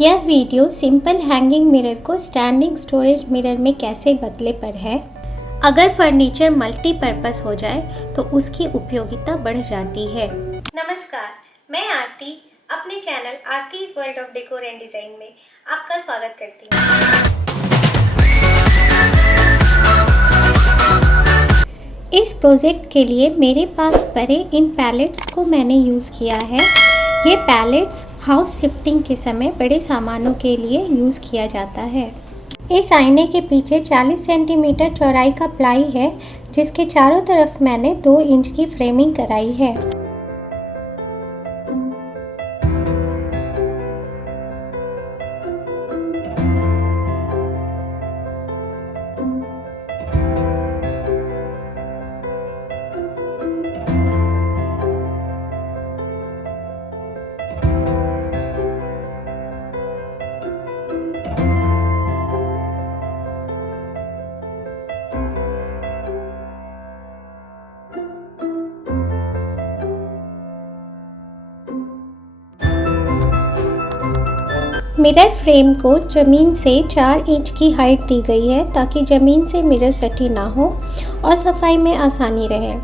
यह video simple hanging mirror को standing storage mirror में कैसे बदले पर है। अगर फर्नीचर मल्टीपर्पस हो जाए तो उसकी उपयोगिता बढ़ जाती है। नमस्कार, मैं आरती अपने channel Aarti's world of decor and design में आपका स्वागत करती हूँ। इस प्रोजेक्ट के लिए मेरे पास पड़े इन पैलेट्स को मैंने यूज़ किया है। ये पैलेट्स हाउस शिफ्टिंग के समय बड़े सामानों के लिए यूज़ किया जाता है। इस आईने के पीछे 40 सेंटीमीटर चौड़ाई का प्लाई है, जिसके चारों तरफ मैंने 2 इंच की फ्रेमिंग कराई है। मिरर फ्रेम को ज़मीन से 4 इंच की हाइट दी गई है ताकि ज़मीन से मिरर सटी ना हो और सफाई में आसानी रहे।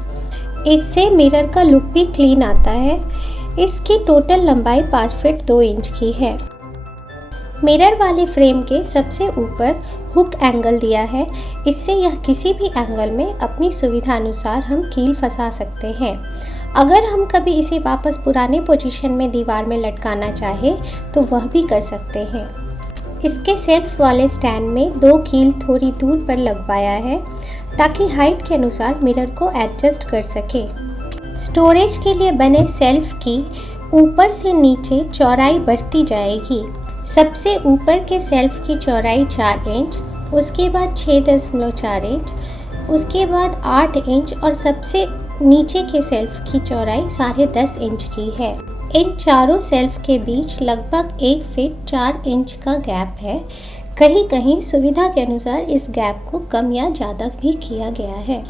इससे मिरर का लुक भी क्लीन आता है। इसकी टोटल लंबाई 5 फीट 2 इंच की है। मिरर वाले फ्रेम के सबसे ऊपर हुक एंगल दिया है। इससे यह किसी भी एंगल में अपनी सुविधा अनुसार हम कील फंसा सकते हैं। अगर हम कभी इसे वापस पुराने पोजीशन में दीवार में लटकाना चाहे तो वह भी कर सकते हैं। इसके सेल्फ वाले स्टैंड में 2 कील थोड़ी दूर पर लगवाया है ताकि हाइट के अनुसार मिरर को एडजस्ट कर सके। स्टोरेज के लिए बने सेल्फ की ऊपर से नीचे चौड़ाई बढ़ती जाएगी। सबसे ऊपर के सेल्फ की चौड़ाई 4 इंच, उसके बाद 6.4 इंच, उसके बाद 8 इंच और सबसे नीचे के सेल्फ की चौड़ाई 10.5 इंच की है। इन चारों सेल्फ के बीच लगभग 1 फीट 4 इंच का गैप है। कहीं कहीं सुविधा के अनुसार इस गैप को कम या ज़्यादा भी किया गया है।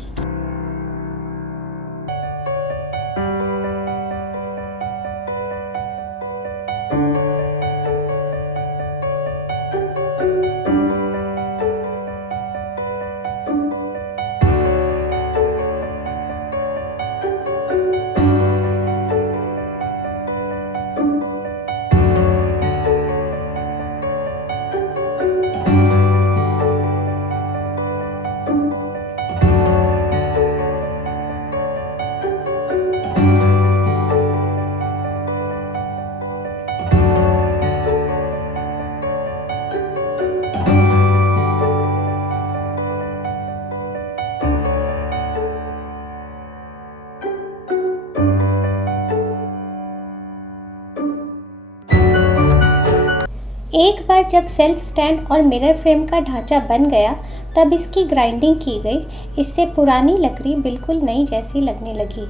एक बार जब सेल्फ स्टैंड और मिरर फ्रेम का ढांचा बन गया तब इसकी ग्राइंडिंग की गई। इससे पुरानी लकड़ी बिल्कुल नई जैसी लगने लगी।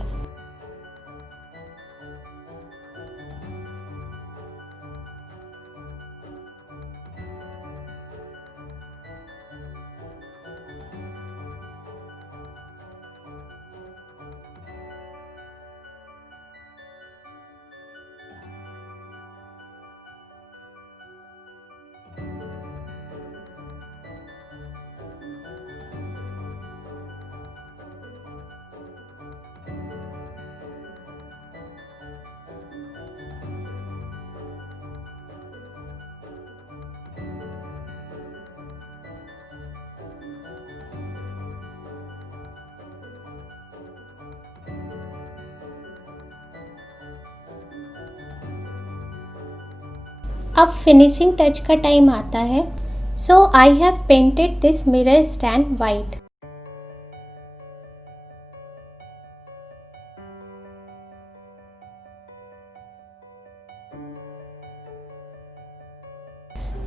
अब फिनिशिंग टच का टाइम आता है। So I have painted this mirror stand white.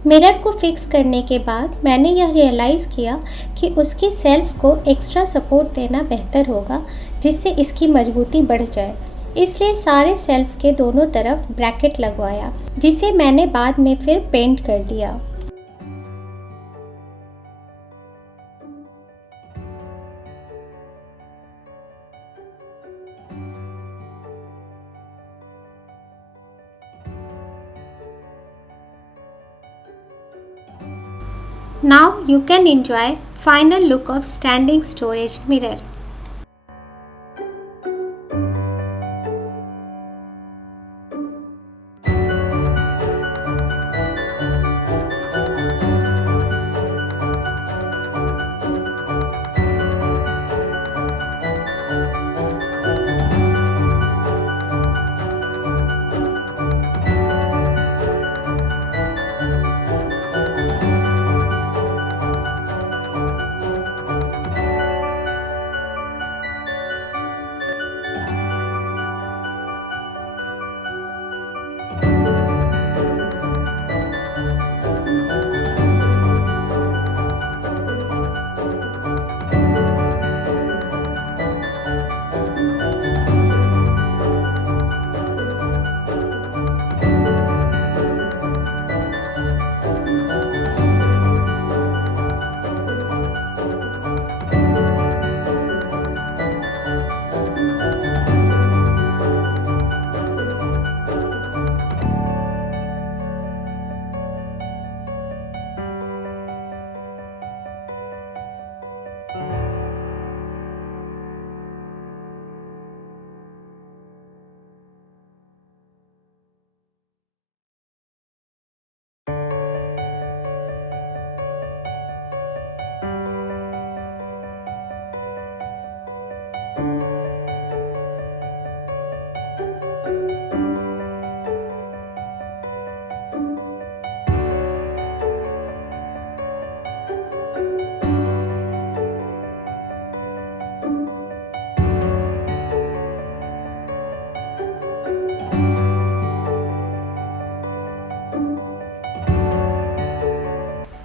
Mirror को फिक्स करने के बाद मैंने यह रियलाइज़ किया कि उसकी सेल्फ को एक्स्ट्रा सपोर्ट देना बेहतर होगा, जिससे इसकी मजबूती बढ़ जाए। इसलिए सारे सेल्फ के दोनों तरफ ब्रैकेट लगवाया, जिसे मैंने बाद में फिर पेंट कर दिया। Now you can enjoy final look of standing storage mirror.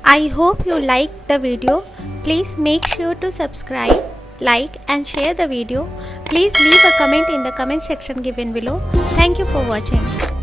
I hope you liked the video. Please make sure to subscribe, like and share the video. Please leave a comment in the comment section given below. Thank you for watching.